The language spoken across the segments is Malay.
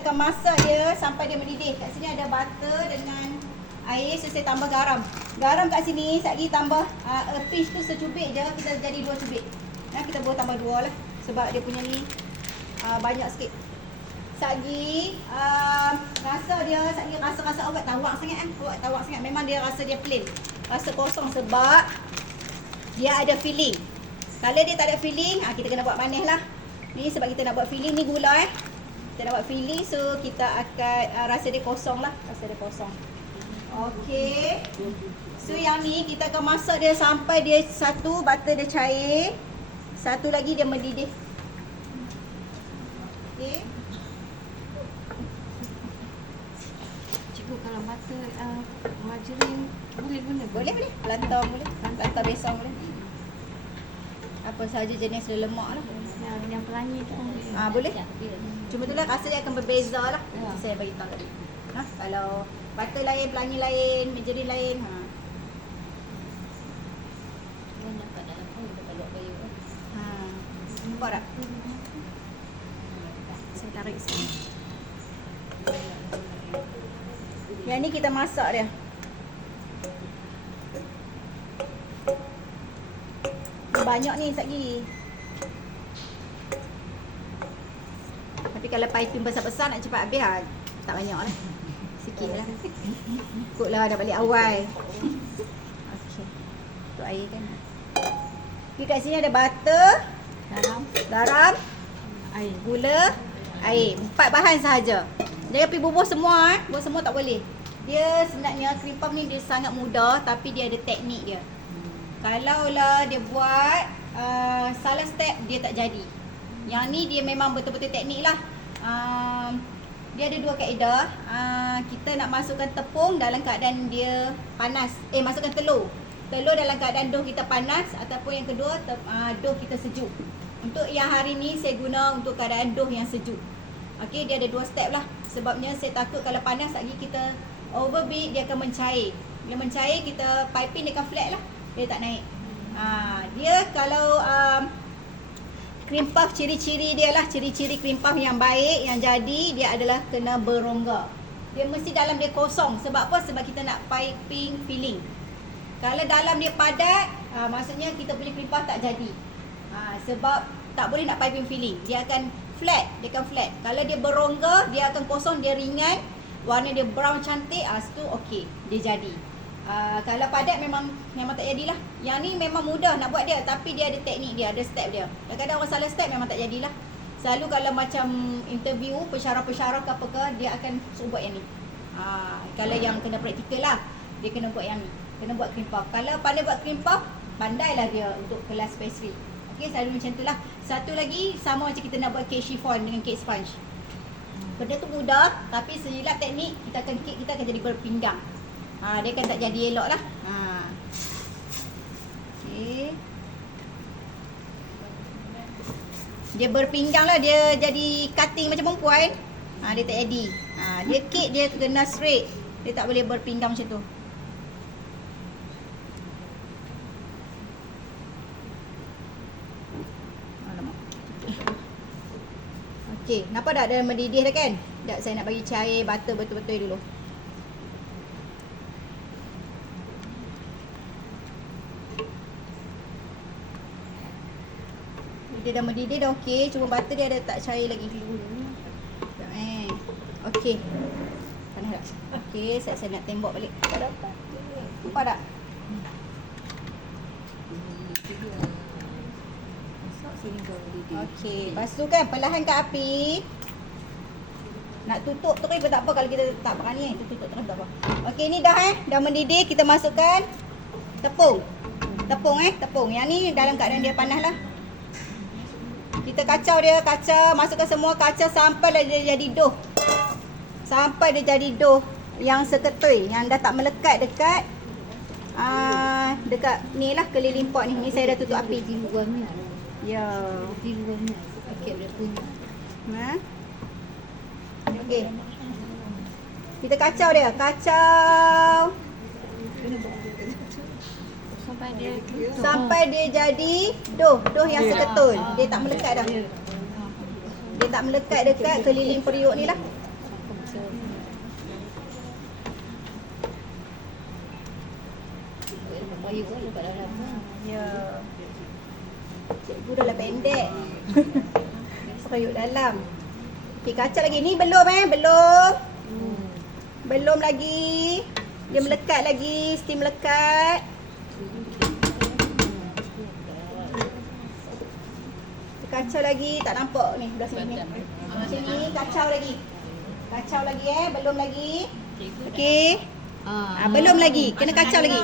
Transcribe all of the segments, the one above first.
akan masak dia sampai dia mendidih. Kat sini ada butter dengan air so saya tambah garam. Garam kat sini saya lagi tambah uh, a pinch tu secubit je kita jadi dua cubit. Ya, kita boleh tambah dua lah sebab dia punya ni uh, banyak sikit. Sagi uh, rasa dia sagi rasa-rasa awak tawak sangat kan. Awak tawak sangat. Memang dia rasa dia plain. Rasa kosong sebab dia ada filling. Kalau dia tak ada filling, ah, kita kena buat manis lah. Ni sebab kita nak buat filling ni gula eh. Kita nak buat filling so kita akan uh, rasa dia kosong lah. Rasa dia kosong. Okey. So yang ni kita akan masak dia sampai dia satu butter dia cair. Satu lagi dia mendidih. Okey. Cikgu kalau butter uh, margarine boleh guna? Boleh boleh. Pelantar boleh. Pelantar besong boleh. Apa sahaja jenis lemak lah. Yang, yang pelangi tu pun boleh. Ah boleh. Cuma tu lah rasa dia akan berbeza lah. Ya. Ya. Saya bagi tahu tadi. Ha, kalau butter lain, pelangi lain, margarine lain. Ha. Ha. Nampak tak? Saya tarik sini. Yang ni kita masak dia. Banyak ni lagi. Tapi kalau piping besar-besar nak cepat habis lah. Tak banyak lah. Sikit lah. Ikutlah dah balik awal. Okey. Untuk air kan. Okay, kat sini ada butter, Garam, garam, air. gula, air. Empat bahan sahaja. Jangan pergi bubuh semua eh. Bubuh semua tak boleh. Dia sebenarnya cream puff ni dia sangat mudah tapi dia ada teknik dia. Kalau lah dia buat uh, salah step dia tak jadi. Yang ni dia memang betul-betul teknik lah. Uh, dia ada dua kaedah. Uh, kita nak masukkan tepung dalam keadaan dia panas. Eh masukkan telur. Telur dalam keadaan dough kita panas ataupun yang kedua te, uh, dough kita sejuk. Untuk yang hari ni saya guna untuk keadaan dough yang sejuk. Okey, dia ada dua step lah. Sebabnya saya takut kalau panas lagi kita overbeat dia akan mencair. Bila mencair kita piping dia akan flat lah. Dia tak naik. Ha, dia kalau um, cream puff ciri-ciri dia lah ciri-ciri cream puff yang baik yang jadi dia adalah kena berongga. Dia mesti dalam dia kosong. Sebab apa? Sebab kita nak piping filling. Kalau dalam dia padat, uh, maksudnya kita punya cream puff tak jadi. Ha, sebab tak boleh nak piping filling. Dia akan flat, dia akan flat. Kalau dia berongga, dia akan kosong, dia ringan, warna dia brown cantik, ah tu okey, dia jadi. Uh, kalau padat memang memang tak jadilah. Yang ni memang mudah nak buat dia tapi dia ada teknik dia, ada step dia. Kadang-kadang orang salah step memang tak jadilah. Selalu kalau macam interview pensyarah-pensyarah ke apa ke dia akan suruh buat yang ni. Uh, kalau yang kena praktikal lah, dia kena buat yang ni. Kena buat cream puff. Kalau pandai buat cream puff, pandailah dia untuk kelas pastry. Okey, selalu macam tu lah. Satu lagi sama macam kita nak buat cake chiffon dengan cake sponge. Benda tu mudah tapi silap teknik kita akan kita akan jadi berpinggang. Ha, dia kan tak jadi elok lah. Ha. Okey. Dia berpinggang lah, dia jadi cutting macam perempuan. Ha, dia tak jadi. Ha, dia cake dia kena straight. Dia tak boleh berpinggang macam tu. Okey, nampak tak dah mendidih dah kan? Sekejap saya nak bagi cair butter betul-betul dulu. Dia dah mendidih dah okey, cuma butter dia ada tak cair lagi. Sekejap eh. Okey. Panas tak? Okey, saya, saya nak tembak balik. Tak dapat. Nampak tak? Okey, lepas tu kan perlahan kat api. Nak tutup tu kan tak apa kalau kita tak berani eh. Tutup terus tak apa. Okey, ni dah eh. Dah mendidih, kita masukkan tepung. Tepung eh, tepung. Yang ni dalam keadaan dia panas lah. Kita kacau dia, kacau, masukkan semua kacau sampai dia jadi dough. Sampai dia jadi dough yang seketui, yang dah tak melekat dekat ah dekat ni lah keliling pot ni. Ni saya dah tutup api. Di luar ni. Ya. Di luar ni. Paket dia punya. Ha? Okey. Kita kacau dia, kacau Sampai dia sampai dia jadi doh, doh yang seketul. Dia tak melekat dah. Dia tak melekat dekat keliling periuk ni lah. Ya. Cikgu dah lah pendek. Serayut dalam. Okey, kacang lagi. Ni belum eh, belum. Belum lagi. Dia melekat lagi, steam melekat. Kacau lagi, tak nampak ni belah sini. Sini kacau lagi. Kacau lagi eh, belum lagi. Okey. Ah, belum lagi. Kena kacau lagi.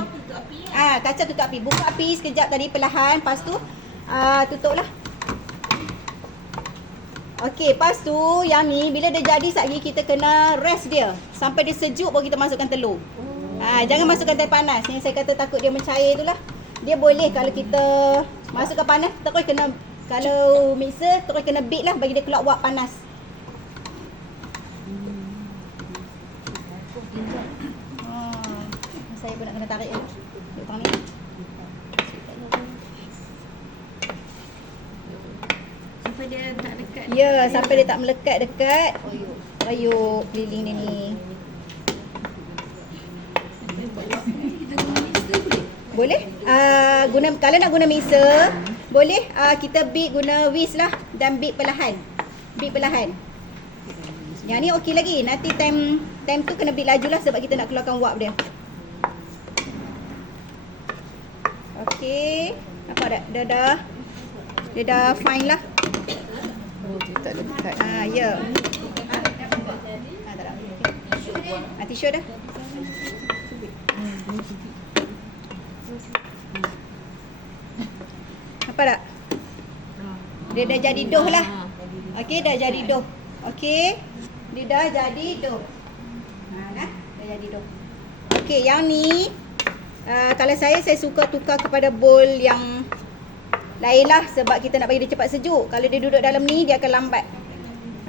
Ah, kacau tutup api. Buka api sekejap tadi perlahan, lepas tu ah tutuplah. Okey, lepas tu yang ni bila dia jadi sekali kita kena rest dia sampai dia sejuk baru kita masukkan telur. Ah, jangan masukkan teh panas. Yang saya kata takut dia mencair itulah. Dia boleh kalau kita masukkan panas terus kena kalau mixer terus kena beat lah bagi dia keluar wap panas. Ah, saya pun nak kena tarik ni. Duduk tang ni. Sampai dia tak dekat. Ya, sampai dia tak melekat dekat Ayuk keliling dia ni. Boleh? Uh, guna kalau nak guna mixer, boleh uh, kita beat guna whisk lah dan beat perlahan. Beat perlahan. Yang ni okey lagi. Nanti time time tu kena beat laju lah sebab kita nak keluarkan wap dia. Okey. Apa dah? Dah dah. Dia dah fine lah. Oh, dia tak dekat. Ah, ya. Ah, tak ada. Ah, tisu dah. Apa tak? Dia dah jadi doh lah. Okey, dah jadi doh. Okey. Dia dah jadi doh. Ha, dah. Dah jadi doh. Okey, yang ni uh, kalau saya saya suka tukar kepada bowl yang lain lah sebab kita nak bagi dia cepat sejuk. Kalau dia duduk dalam ni dia akan lambat.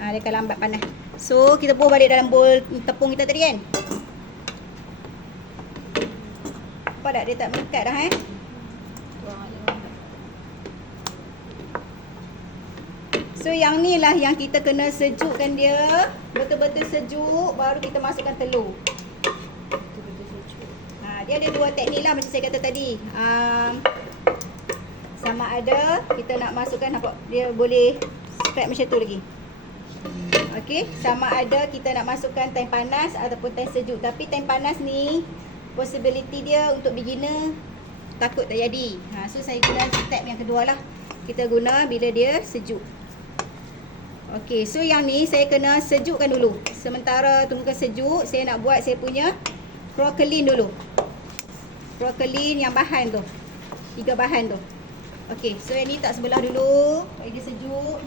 Ha, dia akan lambat panas. So kita buang balik dalam bowl tepung kita tadi kan. Apa dah dia tak melekat dah eh. So yang ni lah yang kita kena sejukkan dia. Betul-betul sejuk baru kita masukkan telur. Ha, dia ada dua teknik lah macam saya kata tadi. Um, sama ada kita nak masukkan nampak dia boleh spread macam tu lagi. Okey, sama ada kita nak masukkan time panas ataupun time sejuk. Tapi time panas ni possibility dia untuk beginner takut tak jadi. Ha, so saya guna step yang kedua lah. Kita guna bila dia sejuk. Okey, so yang ni saya kena sejukkan dulu. Sementara tunggu sejuk, saya nak buat saya punya crocolin dulu. Crocolin yang bahan tu. Tiga bahan tu. Okey, so yang ni tak sebelah dulu. Bagi dia sejuk.